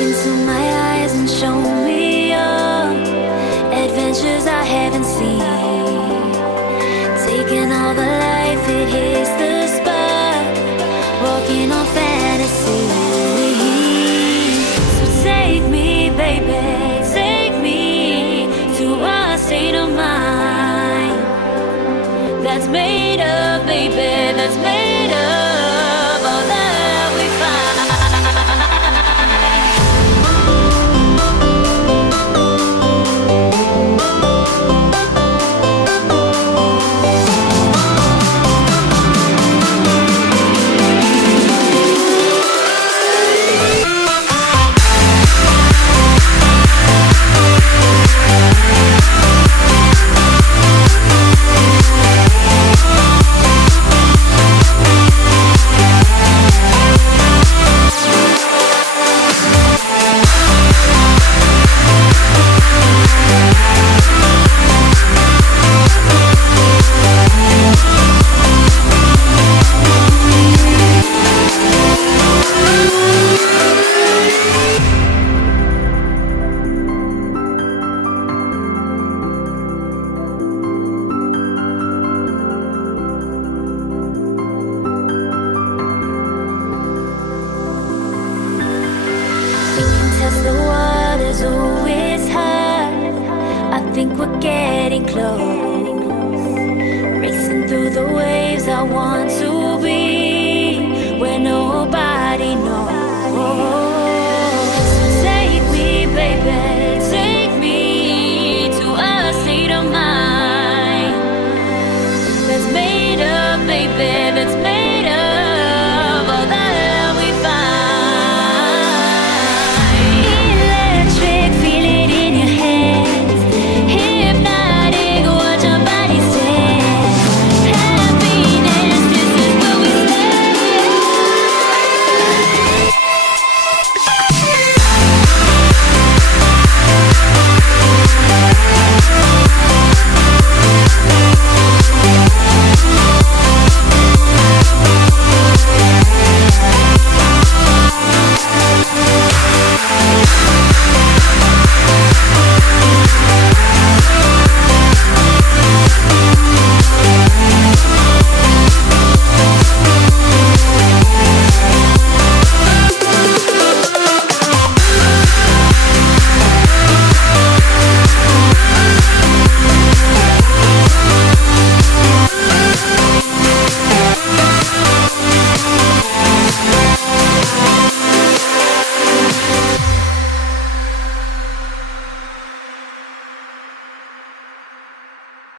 into my eyes and show me your adventures I haven't seen. Taking all the life, it hits the spot. Walking on fantasy. So take me, baby, take me to a state of mind that's made up, baby, that's made up all that we find. Test the waters, oh, it's hard. I think we're getting close. Racing through the waves, I want